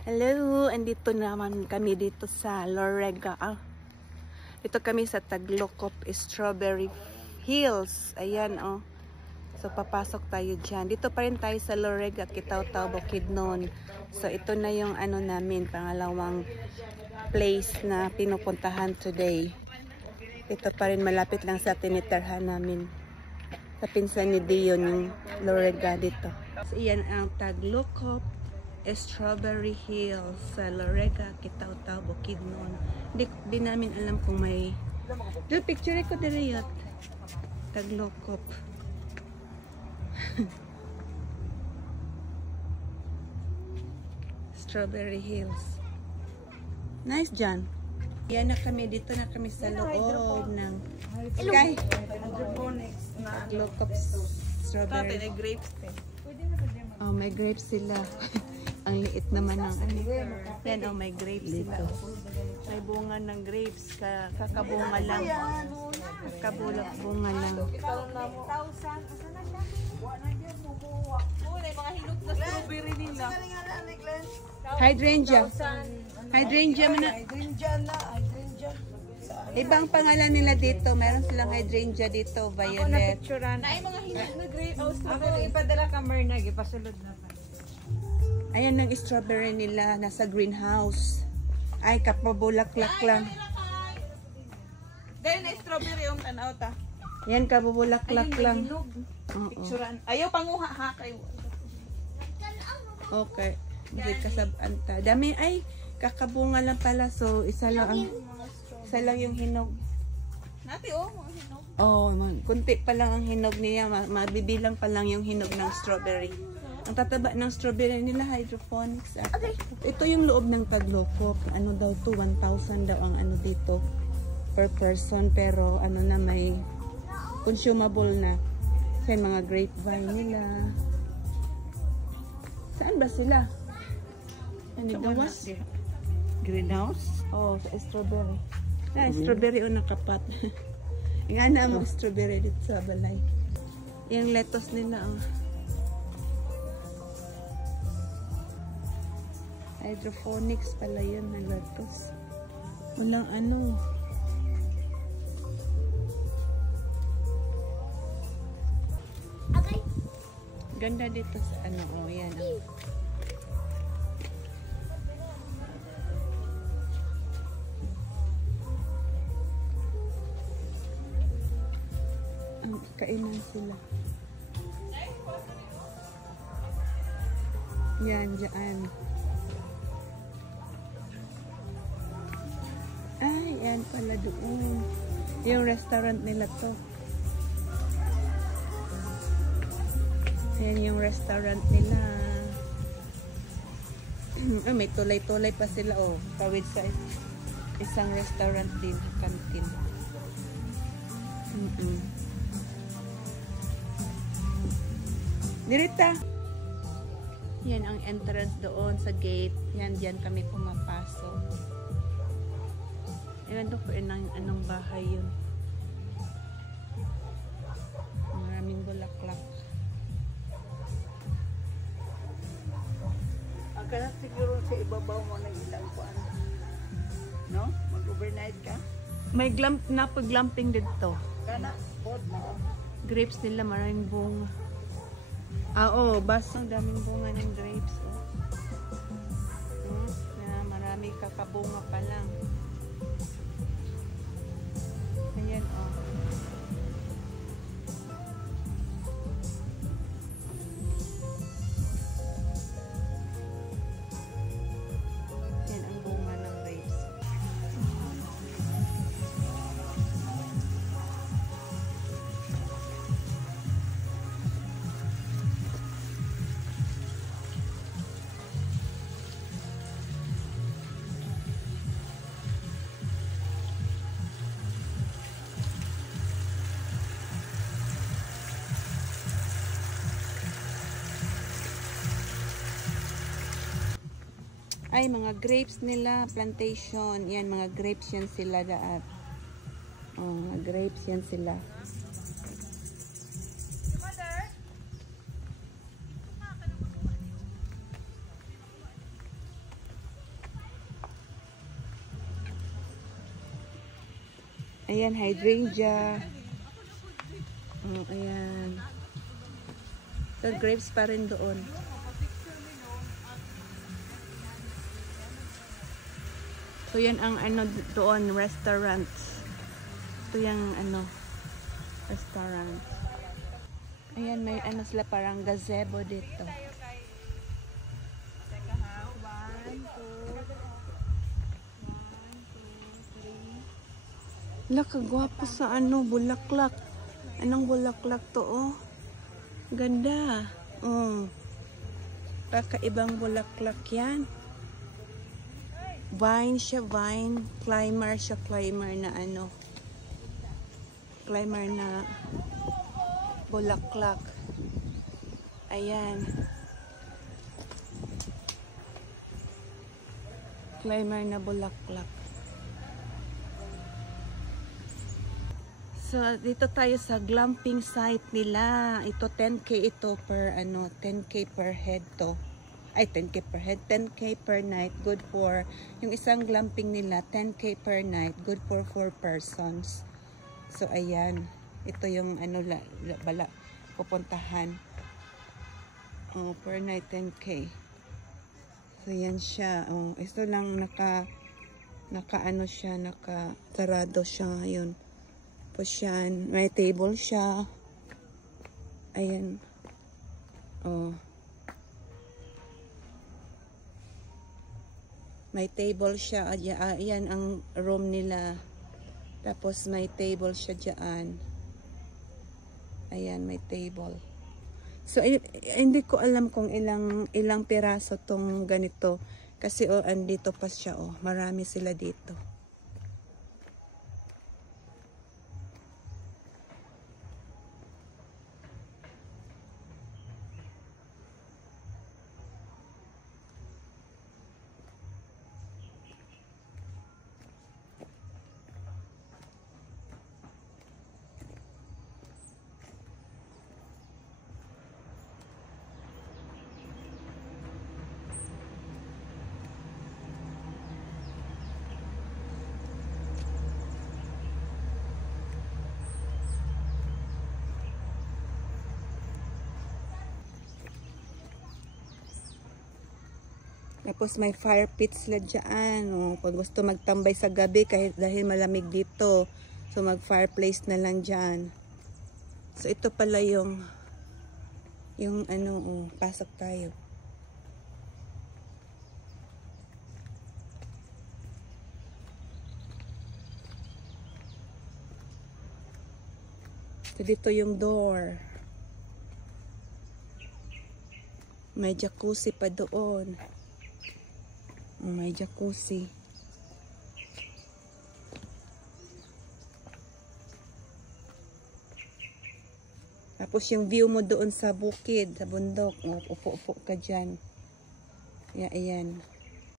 Hello, andito naman kami dito sa Lorega. Dito kami sa Taglokop Strawberry Hills. Ayan oh. So papasok tayo diyan. Dito pa rin tayo sa Lorega, Kitaw-Taw, Bukidnon. So ito na yung ano namin, pangalawang place na pinupuntahan today. Ito pa rin malapit lang sa tinitirhan namin. Sa pinsan ni Dion yung Lorega dito. So iyan ang Taglokop Strawberry Hills sa Lorega, Kitaw-Taw, Bukidnon. Di namin alam kung may picture ko diri yot. Taglokop. Strawberry Hills. Nice dyan. Yan na kami, dito na kami sa loob ng Sky. Hydroponics na Taglokop Strawberry. may grapes eh. Oh, may grapes sila. Ang liit naman ng ano. Yan, oh, may grapes sila. May bunga ng grapes. Kakabunga lang. Kakabulak bunga lang. May mga hinog na strawberry nila. Hydrangea. Hydrangea man na. Hydrangea na. Hydrangea. Ibang pangalan nila dito. Meron silang hydrangea dito. Violet. Na ay mga hinog na grape. Ako ipadala ka Marnag. Ipasulod na pa. Ayan ang strawberry nila. Nasa greenhouse. Ay, kapabulaklak lang. Dahil na strawberry yung tanaw ta. Yan, kapabulaklak lang. Oo. Picturean. Ayaw panguha ha kayo. Okay. Hindi kasabaan ta. Dami ay kakabunga lang pala. So, isa lang yung hinog. Nati oh, mga hinog. Oh, kunti pa lang ang hinog niya. Mabibilang pa lang yung hinog ng strawberry. Ang tataba ng strawberry nila, hydroponics. Okay. Ito yung loob ng Taglokop. Ano daw to, 1,000 daw ang ano dito per person. Pero ano na, may consumable na. Kasi mga grapevine nila. Saan ba sila? Ano gawas? Greenhouse? Oh, sa strawberry. Strawberry o nakapat. Nga na mga strawberry dito sa balay. Yung lettuce nila, oh. Hydroponics pala yun na lettuce. Walang ano. Okay. Ganda dito sa ano, oh, yan. Oh. Ang kainan sila. Yan, dyan. Ay, yan pala doon. Yung restaurant nila to. Yan yung restaurant nila. May tulay-tulay pa sila. Oh, tawid sa isang restaurant din. Canteen. Dirita. Yan ang entrance doon sa gate. Yan, diyan kami pumapasok. Ewan doon po anong bahay yun. Maraming bulaklak. Ang kanak siguro sa ibabaw mo ng ilang kuan. No? Mag-overnight ka? May napag-glamping dito. Kanak, pod mo. Grapes nila, maraming bunga. Oo, basang daming bunga ng grapes. Oh. Marami kakabunga pa lang. Ayan, oh. Yan ang bunga ng grapes. Ay, mga grapes nila, plantation. Yan, mga grapes yan sila daat. Oh, mga grapes yan sila. Ayan, hydrangea. Oh, ayan. So, grapes pa rin doon. So, yan ang ano doon, restaurant. Ito yung ano, restaurant. Ayan, may ano sila parang gazebo dito. Wala, kagwapo sa ano, bulaklak. Anong bulaklak to, oh? Ganda. Oh. Kakaibang bulaklak yan. Vine siya, vine. Climber siya, climber na ano. Climber na bulaklak. Ayan. Climber na bulaklak. So, dito tayo sa glamping site nila. Ito, 10K ito per, ano, 10K per head to. Ay, 10K per head, 10K per night. Good for, yung isang glamping nila, 10K per night. Good for 4 persons. So, ayan. Ito yung, ano, bala, pupuntahan. Oh, per night, 10K. So, yan siya. Oh, ito lang, ano siya, sarado siya ngayon. Tapos yan, may table siya. Ayan. Oh. May table siya. Ayan ang room nila. Tapos may table siya dyan. Ayan, may table. So, hindi ko alam kung ilang piraso tong ganito. Kasi, oh, andito pa siya, oh. Marami sila dito. Tapos may fire pit sila dyan. Oh, pag gusto magtambay sa gabi kahit dahil malamig dito. So mag-fireplace na lang dyan. So ito pala yung ano, oh, pasok tayo. So dito yung door. May jacuzzi pa doon. May jacuzzi. Tapos yung view mo doon sa bukid, sa bundok. Upo-upo ka dyan. Ayan.